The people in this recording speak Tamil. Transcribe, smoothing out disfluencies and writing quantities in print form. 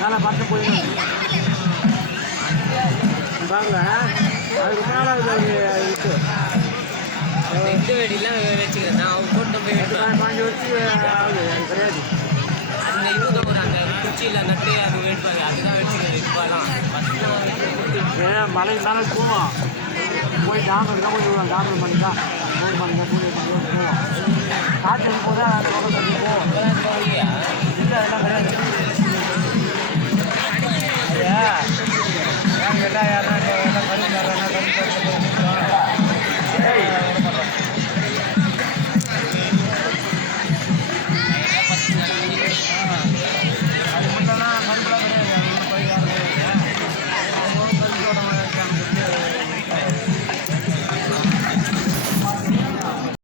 நல்லா பார்த்து போயிடும் பாருங்க அதுக்கு மேலே இருக்கு இந்த வெடிலாம் வச்சுக்கிறேன் நான் அவங்க போட்டு போய் வெட்டுவேன் 5 வருஷம் ஆகுது எனக்கு கிடையாது அந்த இது ஒரு அந்த குச்சியில் நட்டு அது வெட்டுவாங்க அதுதான் வச்சுக்கிறது இப்போலாம் ஏன் மழை மேலே போவோம் போய் டாக்டர் தான் போய் டாக்டர் பண்ணி தான் ஃபோன் பண்ணுங்க போவோம் காற்று போதான் அந்த பக்கம் போவோம் இல்லை எல்லாம் கிடையாது